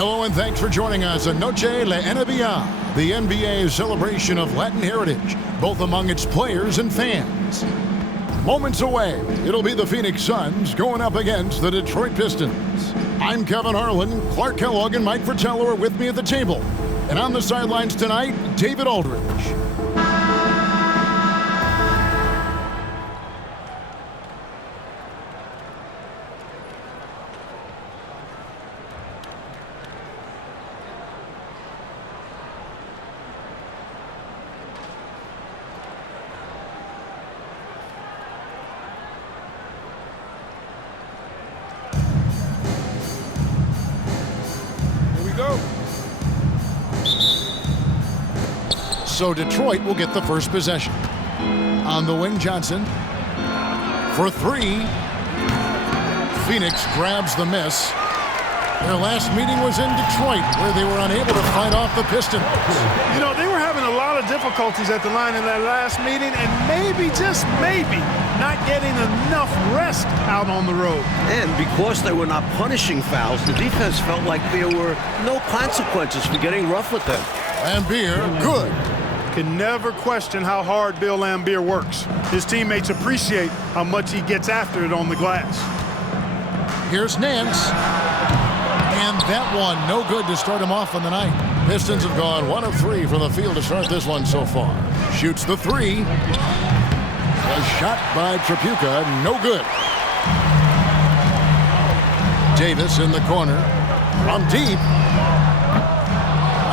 Hello and thanks for joining us on Noche la NBA, the NBA's celebration of Latin heritage, both among its players and fans. Moments away, it'll be the Phoenix Suns going up against the Detroit Pistons. I'm Kevin Harlan. Clark Kellogg and Mike Fratello are with me at the table. And on the sidelines tonight, David Aldridge. So Detroit will get the first possession. On the wing, Johnson. For three. Phoenix grabs the miss. Their last meeting was in Detroit, where they were unable to fight off the Pistons. You know, they were having a lot of difficulties at the line in that last meeting, and maybe, just maybe, not getting enough rest out on the road. And because they were not punishing fouls, the defense felt like there were no consequences for getting rough with them. Laimbeer, good. Can never question how hard Bill Laimbeer works. His teammates appreciate how much he gets after it on the glass. Here's Nance. And that one, no good to start him off on the night. Pistons have gone 1 of 3 from the field to start this one so far. Shoots the three. A shot by Tripucka, no good. Davis in the corner. From deep.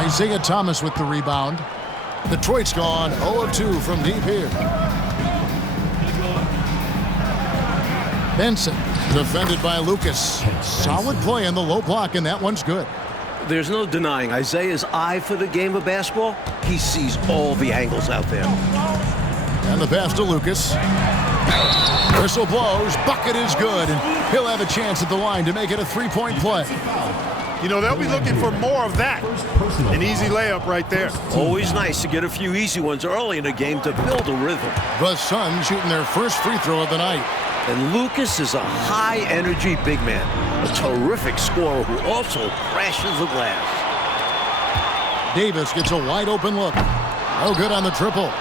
Isaiah Thomas with the rebound. Detroit's gone 0 of 2 from deep here. Benson, defended by Lucas. Solid play in the low block, and that one's good. There's no denying Isaiah's eye for the game of basketball. He sees all the angles out there. And the pass to Lucas. Whistle blows, bucket is good, and he'll have a chance at the line to make it a three-point play. You know, they'll be looking for more of that. An easy layup right there. Always nice to get a few easy ones early in a game to build a rhythm. The Suns shooting their first free throw of the night. And Lucas is a high-energy big man, a terrific scorer who also crashes the glass. Davis gets a wide-open look. No good on the triple.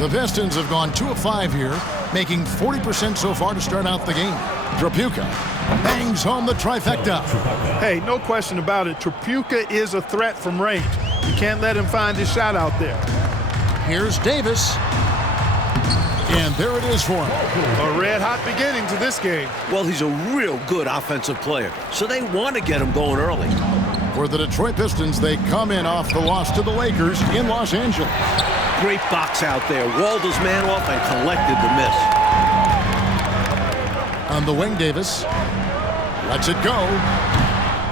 The Pistons have gone 2 of 5 here, making 40% so far to start out the game. Tripucka bangs home the trifecta. Hey, no question about it. Tripucka is a threat from range. You can't let him find his shot out there. Here's Davis. And there it is for him. A red-hot beginning to this game. Well, he's a real good offensive player, so they want to get him going early. For the Detroit Pistons, they come in off the loss to the Lakers in Los Angeles. Great box out there. Walled his man off and collected the miss. On the wing, Davis lets it go.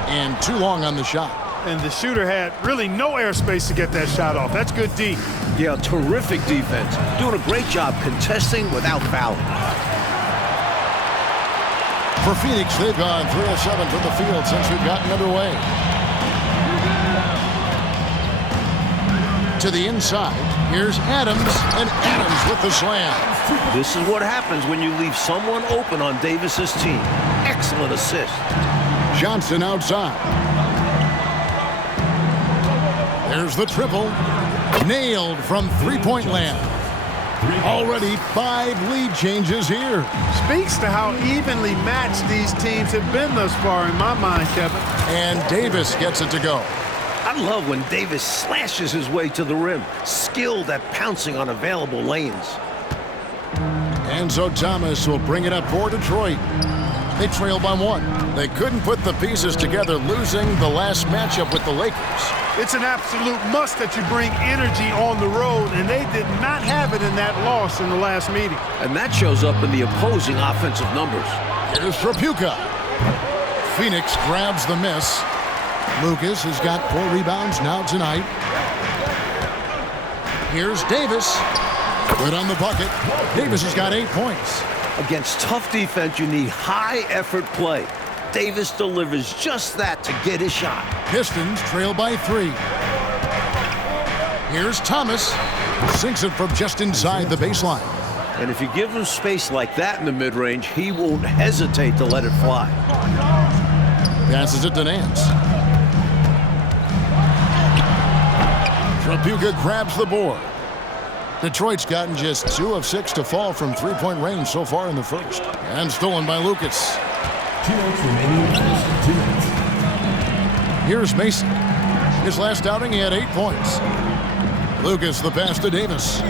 And too long on the shot. And the shooter had really no airspace to get that shot off. That's good D. Yeah, terrific defense. Doing a great job contesting without fouling. For Phoenix, they've gone 3 of 7 from the field since we've gotten underway. To the inside, here's Adams, and Adams with the slam. This is what happens when you leave someone open on Davis's team. Excellent assist. Johnson outside. There's the triple. Nailed from three-point land. Already 5 lead changes here. Speaks to how evenly matched these teams have been thus far in my mind, Kevin. And Davis gets it to go. I love when Davis slashes his way to the rim, skilled at pouncing on available lanes. And so Thomas will bring it up for Detroit. They trail by 1. They couldn't put the pieces together, losing the last matchup with the Lakers. It's an absolute must that you bring energy on the road, and they did not have it in that loss in the last meeting. And that shows up in the opposing offensive numbers. Here's Tripucka. Phoenix grabs the miss. Lucas has got 4 rebounds now tonight. Here's Davis. Good on the bucket. Davis has got 8 points. Against tough defense, you need high-effort play. Davis delivers just that to get his shot. Pistons trail by 3. Here's Thomas. Sinks it from just inside the baseline. And if you give him space like that in the mid-range, he won't hesitate to let it fly. Passes it to Nance. Trapuka grabs the board. Detroit's gotten just 2 of 6 to fall from three-point range so far in the first. And stolen by Lucas. 2 minutes remaining. 2 minutes. Here's Mason. His last outing, he had 8 points. Lucas, the pass to Davis.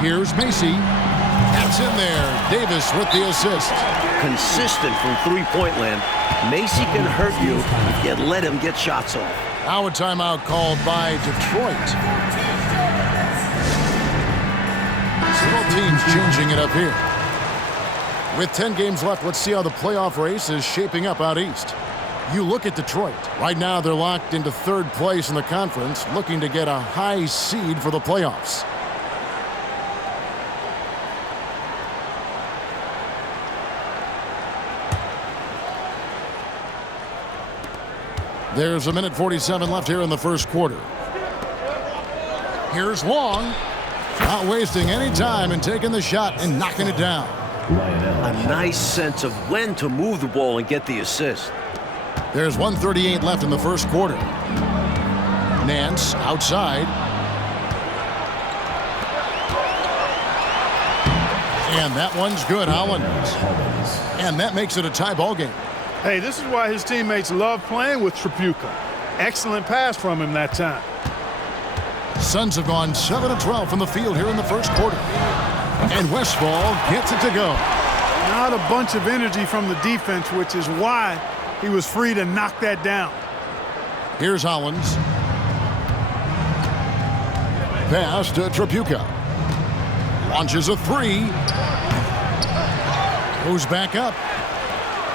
Here's Macy. That's in there. Davis with the assist. Consistent from three-point land. Macy can hurt you if you let him get shots off. Now a timeout called by Detroit. So both teams changing it up here. With 10 games left, let's see how the playoff race is shaping up out east. You look at Detroit. Right now, they're locked into 3rd place in the conference, looking to get a high seed for the playoffs. There's 1:47 left here in the first quarter. Here's Long. Not wasting any time and taking the shot and knocking it down. A nice sense of when to move the ball and get the assist. There's 1:38 left in the first quarter. Nance outside. And that one's good, Holland. And that makes it a tie ball game. Hey, this is why his teammates love playing with Trapuka. Excellent pass from him that time. Suns have gone 7 of 12 from the field here in the first quarter. And Westfall gets it to go. Not a bunch of energy from the defense, which is why he was free to knock that down. Here's Hollins. Pass to Trapuka. Launches a 3. Goes back up.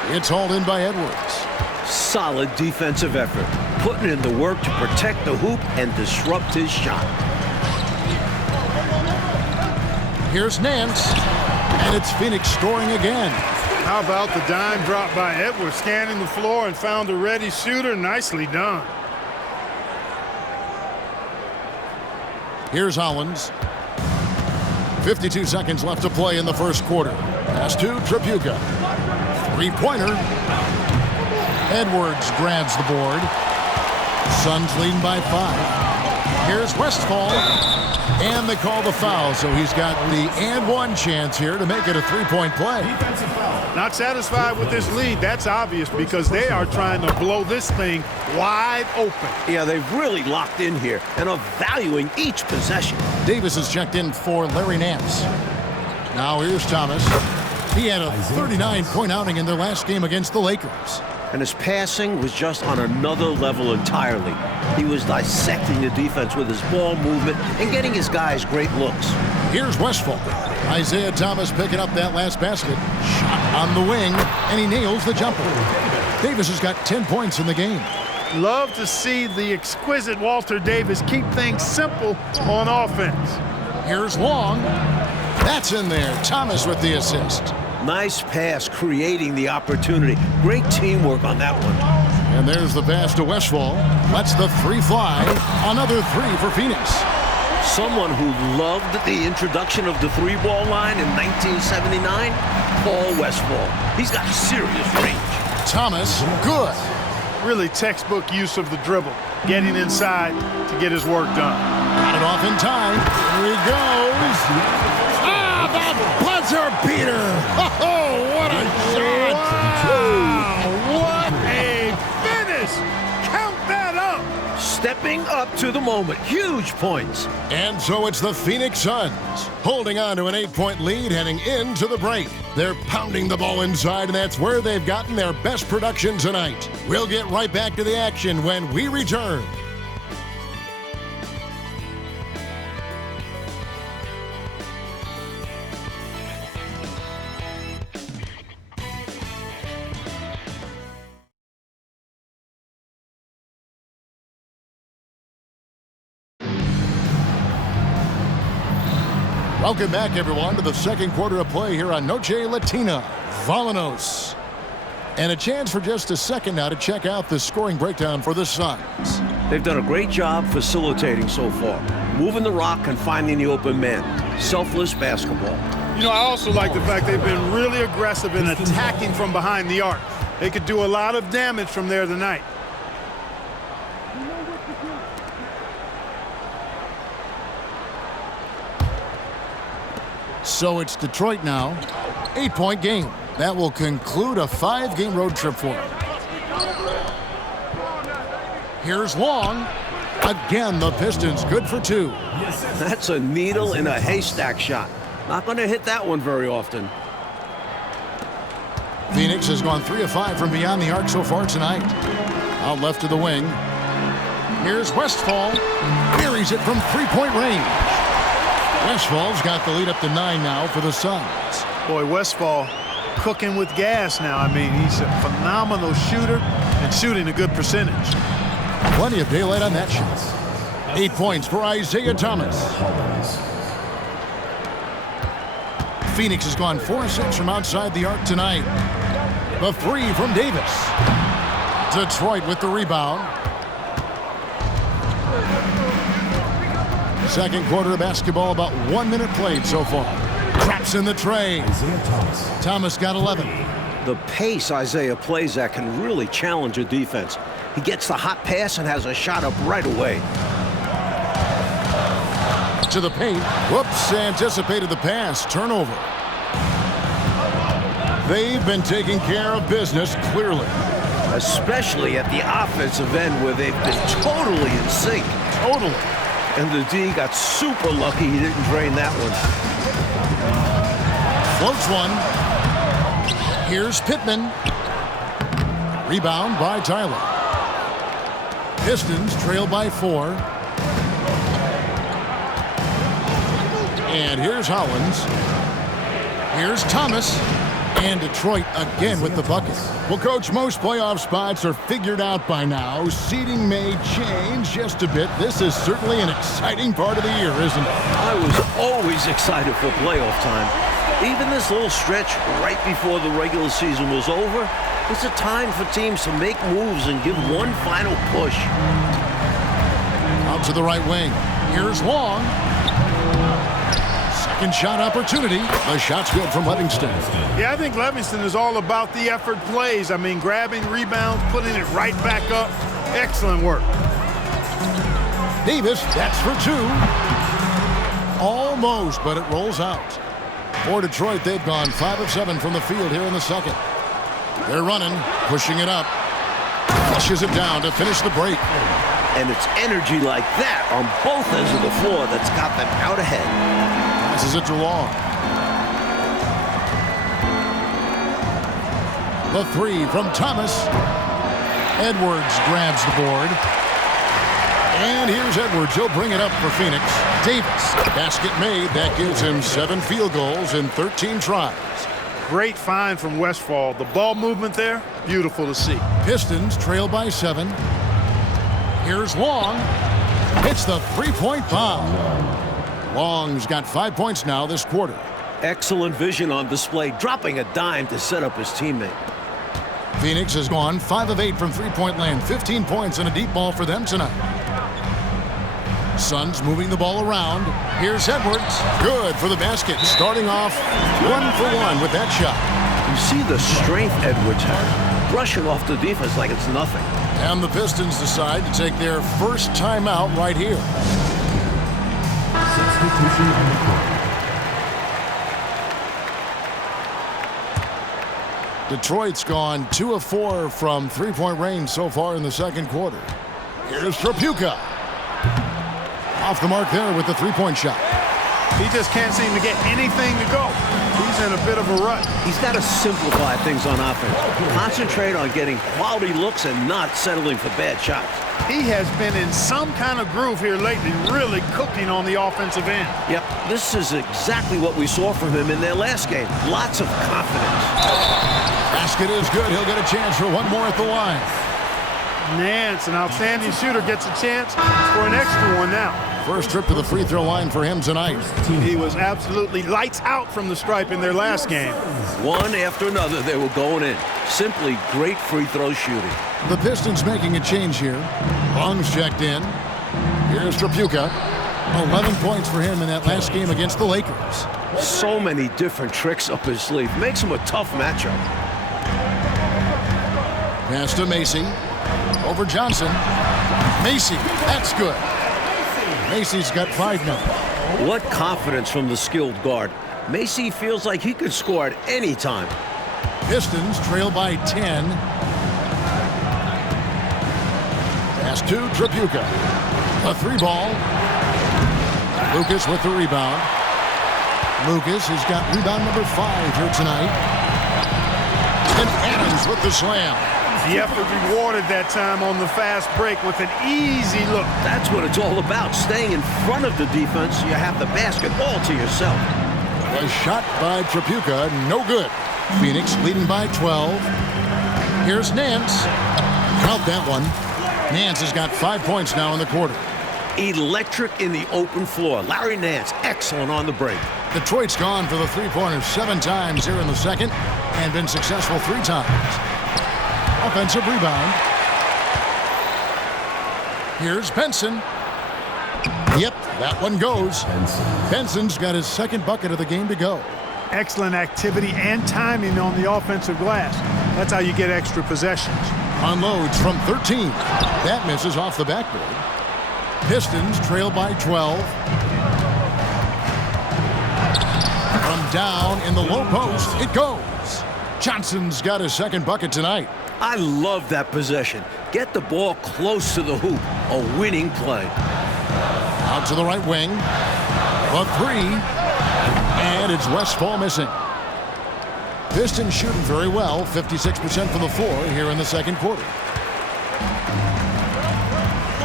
It's hauled in by Edwards. Solid defensive effort. Putting in the work to protect the hoop and disrupt his shot. Here's Nance. And it's Phoenix scoring again. How about the dime drop by Edwards, scanning the floor and found a ready shooter? Nicely done. Here's Hollins. 52 seconds left to play in the first quarter. Pass to Trapuka. Three-pointer. Edwards grabs the board. Suns leading by 5. Here's Westfall. And they call the foul, so he's got the and one chance here to make it a 3-point play. Not satisfied with this lead. That's obvious because they are trying to blow this thing wide open. Yeah, they've really locked in here and are valuing each possession. Davis is checked in for Larry Nance. Now here's Thomas. He had a 39-point outing in their last game against the Lakers. And his passing was just on another level entirely. He was dissecting the defense with his ball movement and getting his guys great looks. Here's Westfall. Isaiah Thomas picking up that last basket. Shot on the wing, and he nails the jumper. Davis has got 10 points in the game. Love to see the exquisite Walter Davis keep things simple on offense. Here's Long. That's in there. Thomas with the assist. Nice pass, creating the opportunity. Great teamwork on that one. And there's the pass to Westfall. Lets the 3 fly. Another 3 for Phoenix. Someone who loved the introduction of the 3-ball line in 1979, Paul Westfall. He's got serious range. Thomas, good. Really textbook use of the dribble, getting inside to get his work done. Got it off in time. Here he goes. The buzzer beater. Oh, what a shot. Wow, what a finish. Count that up. Stepping up to the moment. Huge points. And so it's the Phoenix Suns holding on to an 8-point lead heading into the break. They're pounding the ball inside, and that's where they've gotten their best production tonight. We'll get right back to the action when we return. Welcome back, everyone, to the second quarter of play here on Noche Latina. Vámonos. And a chance for just a second now to check out the scoring breakdown for the Suns. They've done a great job facilitating so far, moving the rock and finding the open man. Selfless basketball. You know, I also like the fact they've been really aggressive in attacking from behind the arc. They could do a lot of damage from there tonight. So it's Detroit now. 8-point game. That will conclude a 5-game road trip for them. Here's Long. Again, the Pistons good for 2. That's a needle in a haystack shot. Not going to hit that one very often. Phoenix has gone 3 of 5 from beyond the arc so far tonight. Out left of the wing. Here's Westphal. Buries it from 3-point range. Westphal's got the lead up to 9 now for the Suns. Boy, Westphal cooking with gas now. I mean, he's a phenomenal shooter and shooting a good percentage. Plenty of daylight on that shot. 8 points for Isaiah Thomas. Phoenix has gone 4 of 6 from outside the arc tonight. The 3 from Davis. Detroit with the rebound. Second quarter of basketball, about 1 minute played so far. Traps in the tray. Thomas got 11. The pace Isaiah plays at can really challenge a defense. He gets the hot pass and has a shot up right away. To the paint. Whoops, anticipated the pass. Turnover. They've been taking care of business clearly. Especially at the offensive end where they've been totally in sync. Totally. And the D got super lucky he didn't drain that one. Floats one. Here's Pittman. Rebound by Tyler. Pistons trail by 4. And here's Hollins. Here's Thomas. And Detroit again with the bucket. Well, Coach, most playoff spots are figured out by now. Seeding may change just a bit. This is certainly an exciting part of the year, isn't it? I was always excited for playoff time. Even this little stretch right before the regular season was over, it's a time for teams to make moves and give one final push. Out to the right wing. Here's Long. Second shot opportunity. The shot's good from Livingston. Yeah, I think Livingston is all about the effort plays. I mean, grabbing rebounds, putting it right back up. Excellent work. Davis, that's for 2. Almost, but it rolls out. For Detroit, they've gone 5 of 7 from the field here in the second. They're running, pushing it up. Flushes it down to finish the break. And it's energy like that on both ends of the floor that's got them out ahead. Passes it to Long. The 3 from Thomas. Edwards grabs the board. And here's Edwards. He'll bring it up for Phoenix. Davis. Basket made. That gives him 7 field goals in 13 tries. Great find from Westphal. The ball movement there, beautiful to see. Pistons trail by 7. Here's Long. Hits the 3-point bomb. Long's got 5 points now this quarter. Excellent vision on display, dropping a dime to set up his teammate. Phoenix has gone 5 of 8 from 3-point land. 15 points and a deep ball for them tonight. Suns moving the ball around. Here's Edwards. Good for the basket. Starting off 1 for 1 with that shot. You see the strength Edwards has, brushing off the defense like it's nothing. And the Pistons decide to take their first timeout right here. Substitution on the court. Detroit's gone 2 of 4 from 3-point range so far in the second quarter. Here's Trapuka. Off the mark there with the 3-point shot. He just can't seem to get anything to go. He's in a bit of a rut. He's got to simplify things on offense. Concentrate on getting quality looks and not settling for bad shots. He has been in some kind of groove here lately, really cooking on the offensive end. Yep, this is exactly what we saw from him in their last game. Lots of confidence. Basket is good. He'll get a chance for one more at the line. Nance, an outstanding shooter, gets a chance for an extra one now. First trip to the free throw line for him tonight. He was absolutely lights out from the stripe in their last game. One after another, they were going in. Simply great free throw shooting. The Pistons making a change here. Long's checked in. Here's Trapuka. 11 points for him in that last game against the Lakers. So many different tricks up his sleeve. Makes him a tough matchup. Pass to Macy. Over Johnson. Macy, that's good. Macy's got 5 now. What confidence from the skilled guard. Macy feels like he could score at any time. Pistons trail by 10. Pass to Tripucka. A 3-ball. Lucas with the rebound. Lucas has got rebound number 5 here tonight. And Adams with the slam. The effort rewarded that time on the fast break with an easy look. That's what it's all about, staying in front of the defense. You have the basket all to yourself. A shot by Tripucka, no good. Phoenix leading by 12. Here's Nance. Count that one. Nance has got 5 points now in the quarter. Electric in the open floor. Larry Nance, excellent on the break. Detroit's gone for the three-pointer 7 times here in the second and been successful 3 times. Offensive rebound. Here's Benson. Yep, that one goes. Benson's got his second bucket of the game to go. Excellent activity and timing on the offensive glass. That's how you get extra possessions. Unloads from 13. That misses off the backboard. Pistons trail by 12. From down in the low post, it goes. Johnson's got his second bucket tonight. I love that possession. Get the ball close to the hoop. A winning play. Out to the right wing. A 3. And it's Westfall missing. Pistons shooting very well, 56% from the floor here in the second quarter.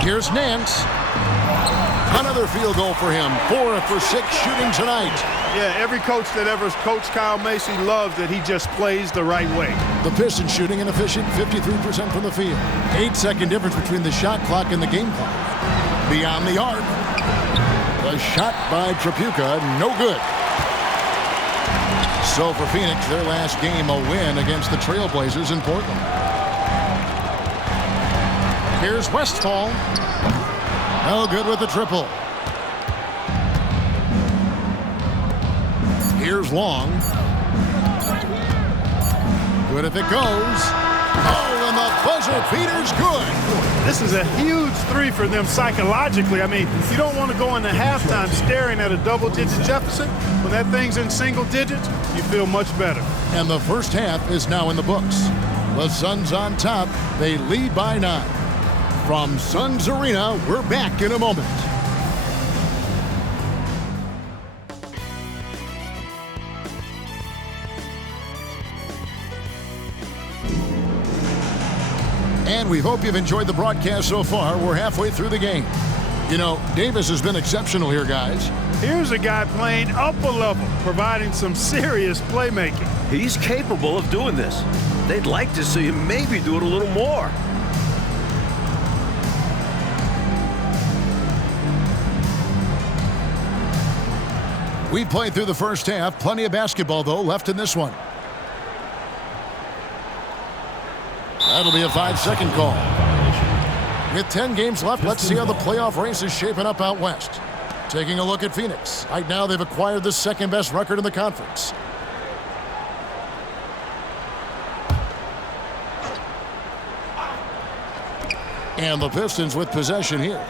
Here's Nance. Another field goal for him. 4 for 6 shooting tonight. Yeah, every coach that ever coached Kyle Macy loves that he just plays the right way. The Pistons shooting an efficient 53% from the field. 8-second difference between the shot clock and the game clock. Beyond the arc. The shot by Tripucka, no good. So for Phoenix, their last game a win against the Trailblazers in Portland. Here's Westfall. No good with the triple. Here's Long. Good if it goes. Oh, and the buzzer beater's good. This is a huge 3 for them psychologically. I mean, you don't want to go into halftime staring at a double-digit deficit. When that thing's in single digits, you feel much better. And the first half is now in the books. The Suns on top. They lead by 9. From Suns Arena, we're back in a moment. And we hope you've enjoyed the broadcast so far. We're halfway through the game. You know, Davis has been exceptional here, guys. Here's a guy playing up a level, providing some serious playmaking. He's capable of doing this. They'd like to see him maybe do it a little more. We played through the first half. Plenty of basketball, though, left in this one. That'll be a 5-second call. With 10 games left, let's see how the playoff race is shaping up out west. Taking a look at Phoenix. Right now, they've acquired the second-best record in the conference. And the Pistons with possession here.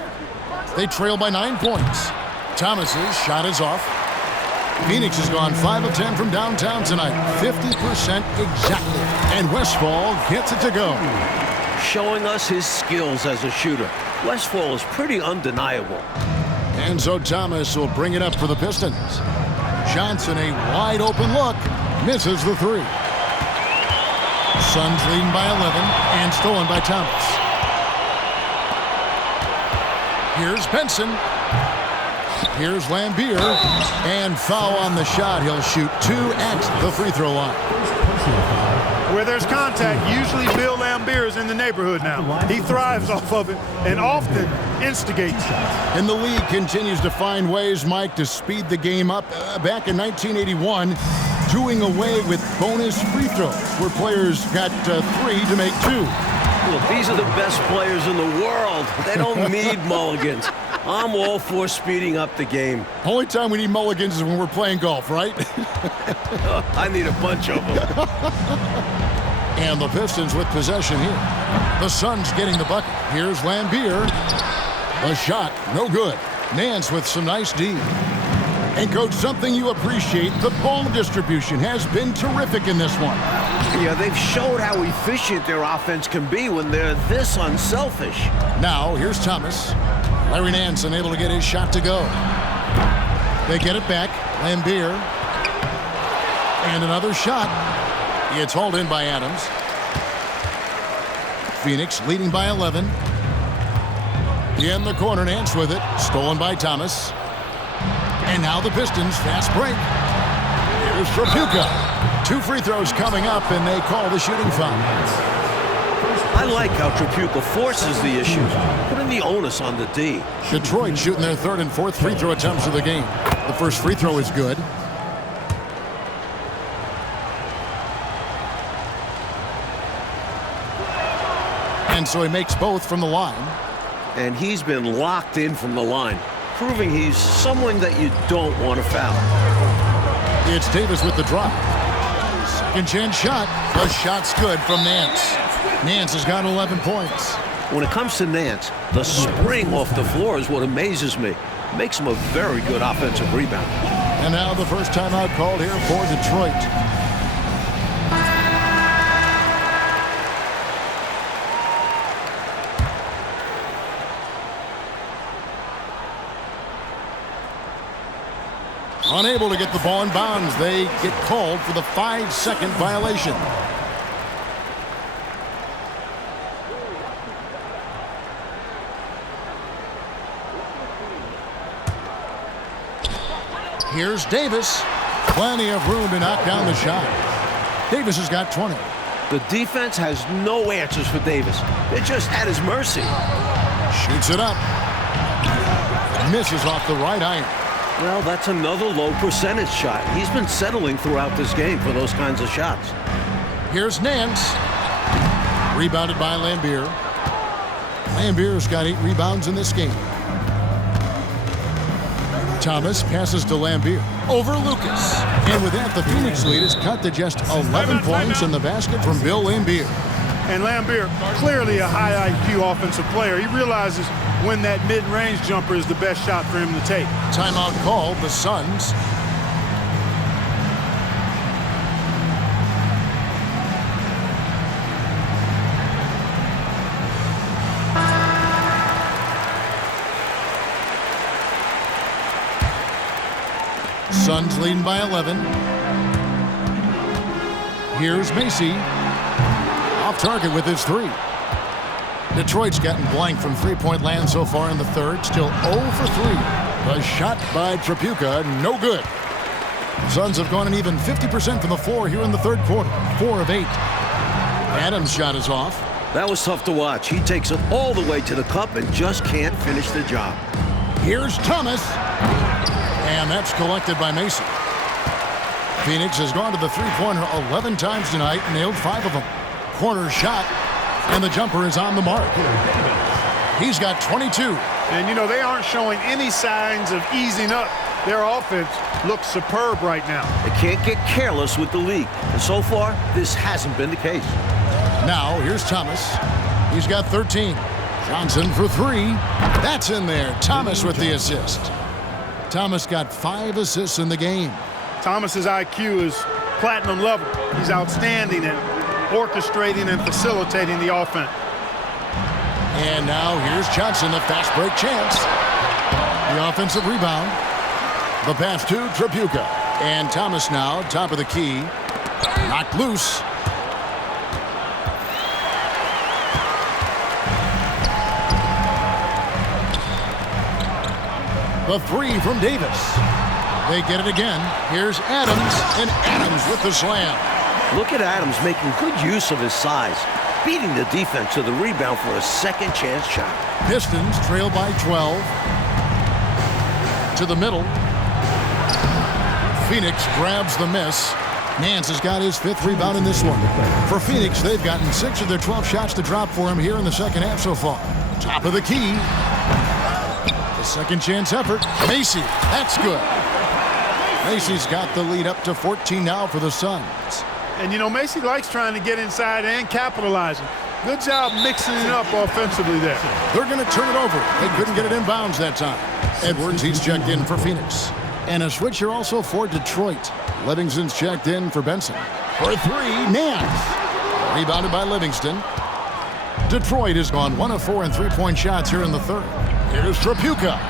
They trail by 9 points. Thomas's shot is off. Phoenix has gone 5 of 10 from downtown tonight. 50% exactly. And Westfall gets it to go. Showing us his skills as a shooter. Westfall is pretty undeniable. And so Thomas will bring it up for the Pistons. Johnson, a wide open look, misses the 3. Suns leading by 11 and stolen by Thomas. Here's Benson. Here's Lambier, and foul on the shot. He'll shoot 2 at the free throw line. Where there's contact, usually Bill Lambier is in the neighborhood now. He thrives off of it and often instigates. And the league continues to find ways, Mike, to speed the game up. Back in 1981, doing away with bonus free throws, where players got 3 to make 2. Look, these are the best players in the world. They don't need mulligans. I'm all for speeding up the game. Only time we need mulligans is when we're playing golf, right? I need a bunch of them. And the Pistons with possession here. The Suns getting the bucket. Here's Lambier. The shot, no good. Nance with some nice D. And, Coach, something you appreciate, the ball distribution has been terrific in this one. Yeah, they've showed how efficient their offense can be when they're this unselfish. Now, here's Thomas. Larry Nance unable to get his shot to go. They get it back. Lambier. And another shot. It's hauled in by Adams. Phoenix leading by 11. In the corner, Nance with it. Stolen by Thomas. And now the Pistons, fast break. Here's Trapuka. 2 free throws coming up, and they call the shooting foul. I like how Trapuka forces the issue, putting the onus on the D. Detroit shooting their 3rd and 4th free throw attempts of the game. The first free throw is good. And so he makes both from the line. And he's been locked in from the line, proving he's someone that you don't want to foul. It's Davis with the drop. Second chance shot. The shot's good from Nance. Nance has got 11 points. When it comes to Nance, the spring off the floor is what amazes me. Makes him a very good offensive rebounder. And now the first timeout called here for Detroit. Unable to get the ball in bounds. They get called for the 5-second violation. Here's Davis. Plenty of room to knock down the shot. Davis has got 20. The defense has no answers for Davis. They're just at his mercy. Shoots it up. Misses off the right iron. Well, that's another low percentage shot. He's been settling throughout this game for those kinds of shots. Here's Nance. Rebounded by Lambier. Lambier's got 8 rebounds in this game. Thomas passes to Lambier. Over Lucas. And with that, the Phoenix lead is cut to just 11 points in the basket from Bill Lambier. And Lambier, clearly a high IQ offensive player. He realizes when that mid-range jumper is the best shot for him to take. Timeout called, the Suns. Suns leading by 11. Here's Macy. Off target with his 3. Detroit's gotten blank from three-point land so far in the third. Still 0 for 3. A shot by Trapuka, no good. Suns have gone an even 50% from the floor here in the third quarter. 4 of 8. Adams' shot is off. That was tough to watch. He takes it all the way to the cup and just can't finish the job. Here's Thomas. And that's collected by Mason. Phoenix has gone to the three-pointer 11 times tonight, nailed 5 of them. Corner shot, and the jumper is on the mark. He's got 22. And, you know, they aren't showing any signs of easing up. Their offense looks superb right now. They can't get careless with the league. And so far, this hasn't been the case. Now, here's Thomas. He's got 13. Johnson for 3. That's in there. Thomas with the assist. Thomas got 5 assists in the game. Thomas's IQ is platinum level. He's outstanding at orchestrating and facilitating the offense. And now here's Johnson, a fast break chance. The offensive rebound. The pass to Trapuka. And Thomas now, top of the key. Knocked loose. The 3 from Davis. They get it again. Here's Adams, and Adams with the slam. Look at Adams making good use of his size, beating the defense to the rebound for a second chance shot. Pistons trail by 12. To the middle. Phoenix grabs the miss. Nance has got his 5th rebound in this one. For Phoenix, they've gotten 6 of their 12 shots to drop for him here in the second half so far. Top of the key. The second chance effort. Macy, that's good. Macy's got the lead up to 14 now for the Suns. And, you know, Macy likes trying to get inside and capitalizing. Good job mixing it up offensively there. They're going to turn it over. They couldn't get it inbounds that time. Edwards, he's checked in for Phoenix. And a switch here also for Detroit. Livingston's checked in for Benson. For three, Nance. Rebounded by Livingston. Detroit has gone 1 of 4 in three-point shots here in the third. Here's Trapuka.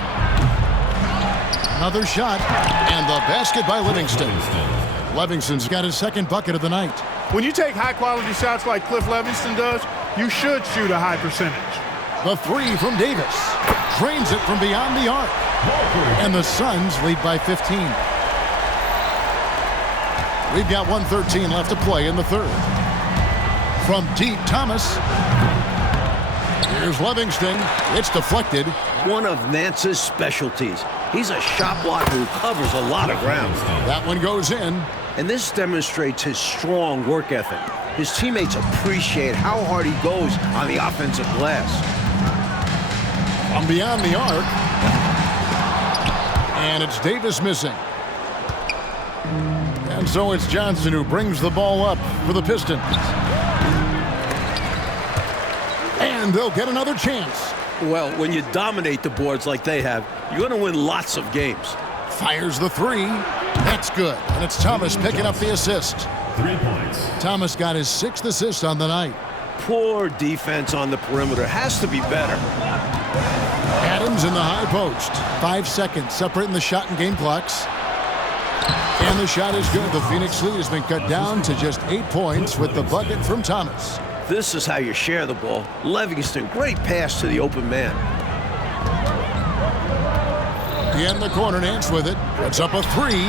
Another shot, and the basket by Livingston. Livingston's got his second bucket of the night. When you take high-quality shots like Cliff Livingston does, you should shoot a high percentage. The three from Davis. Drains it from beyond the arc. And the Suns lead by 15. We've got 1:13 left to play in the third. From deep, Thomas. Here's Livingston. It's deflected. One of Nance's specialties. He's a shot blocker who covers a lot of ground. That one goes in. And this demonstrates his strong work ethic. His teammates appreciate how hard he goes on the offensive glass. From beyond the arc. And it's Davis missing. And so it's Johnson who brings the ball up for the Pistons. And they'll get another chance. Well, when you dominate the boards like they have, you're going to win lots of games. Fires the three. That's good. And it's Thomas picking up the assist. 3 points. Thomas got his 6th assist on the night. Poor defense on the perimeter. Has to be better. Adams in the high post. 5 seconds separating the shot and game clocks. And the shot is good. The Phoenix lead has been cut down to just 8 points with the bucket from Thomas. This is how you share the ball. Livingston, great pass to the open man. In the corner, Nance with it. Puts up a three.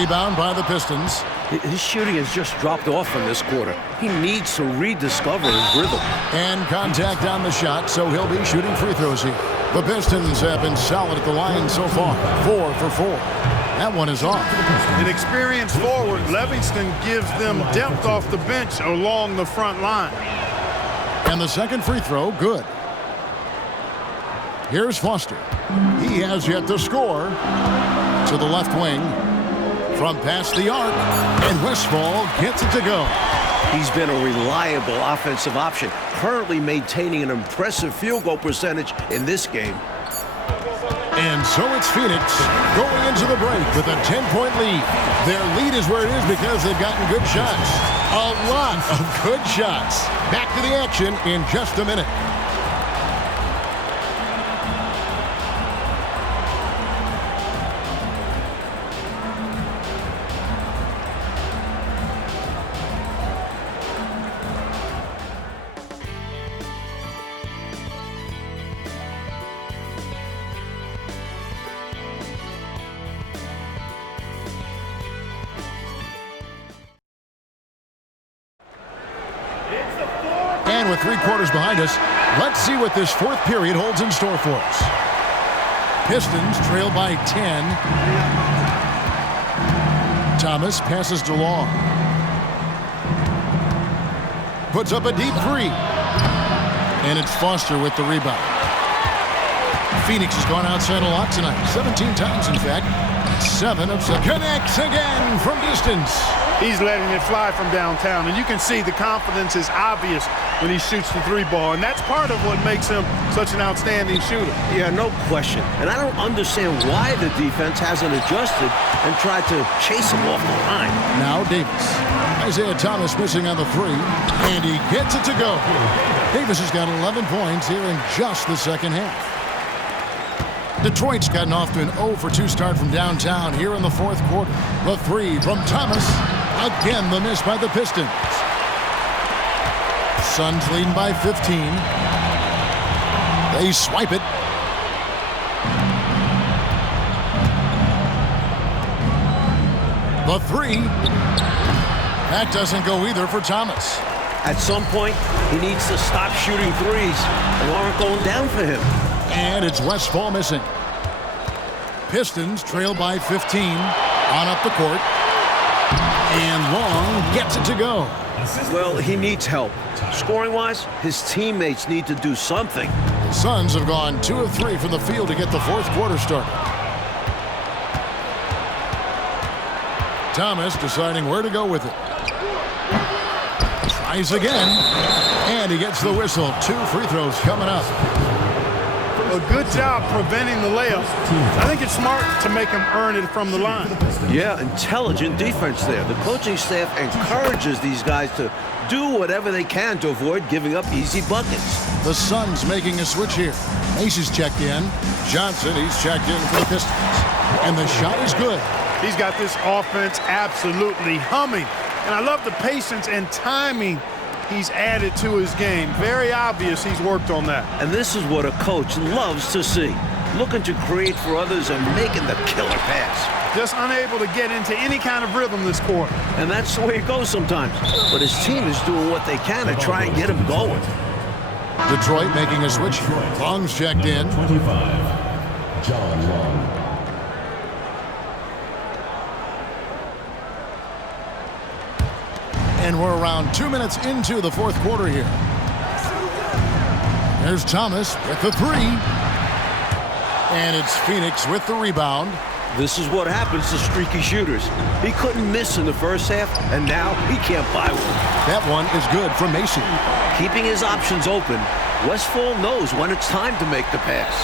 Rebound by the Pistons. His shooting has just dropped off in this quarter. He needs to rediscover his rhythm. And contact on the shot, so he'll be shooting free throws here. The Pistons have been solid at the line so far. 4 for 4. That one is off. An experienced forward, Livingston gives them depth off the bench along the front line. And the second free throw, good. Here's Foster. He has yet to score. To the left wing. From past the arc. And Westfall gets it to go. He's been a reliable offensive option, currently maintaining an impressive field goal percentage in this game. And so it's Phoenix going into the break with a 10-point lead. Their lead is where it is because they've gotten good shots. A lot of good shots. Back to the action in just a minute. And with 3 quarters behind us, let's see what this fourth period holds in store for us. Pistons trail by 10. Thomas passes to Long. Puts up a deep three. And it's Foster with the rebound. Phoenix has gone outside a lot tonight. 17 times, in fact. 7 of 7. Connects again from distance. He's letting it fly from downtown, and you can see the confidence is obvious when he shoots the three ball, and that's part of what makes him such an outstanding shooter. Yeah, no question. And I don't understand why the defense hasn't adjusted and tried to chase him off the line. Now Davis. Isaiah Thomas missing on the three, and he gets it to go. Davis has got 11 points here in just the second half. Detroit's gotten off to an 0 for 2 start from downtown here in the fourth quarter. The three from Thomas. Again, the miss by the Pistons. Suns leading by 15. They swipe it. The three. That doesn't go either for Thomas. At some point, he needs to stop shooting threes. They aren't going down for him. And it's Westfall missing. Pistons trail by 15 on up the court. And Long gets it to go. Well, he needs help. Scoring-wise, his teammates need to do something. The Suns have gone 2 of 3 from the field to get the fourth quarter started. Thomas deciding where to go with it. Tries again, and he gets the whistle. 2 free throws coming up. A good job preventing the layup. I think it's smart to make him earn it from the line. Yeah, intelligent defense there. The coaching staff encourages these guys to do whatever they can to avoid giving up easy buckets. The Suns making a switch here. Macy's checked in. Johnson, he's checked in for the Pistons. And the shot is good. He's got this offense absolutely humming. And I love the patience and timing he's added to his game. Very obvious he's worked on that. And this is what a coach loves to see. Looking to create for others and making the killer pass. Just unable to get into any kind of rhythm this quarter. And that's the way it goes sometimes. But his team is doing what they can to try and get him going. Detroit making a switch. Long's checked in. 25, John Long. And we're around 2 minutes into the fourth quarter here. There's Thomas with the 3. And it's Phoenix with the rebound. This is what happens to streaky shooters. He couldn't miss in the first half, and now he can't buy one. That one is good from Macy. Keeping his options open, Westphal knows when it's time to make the pass.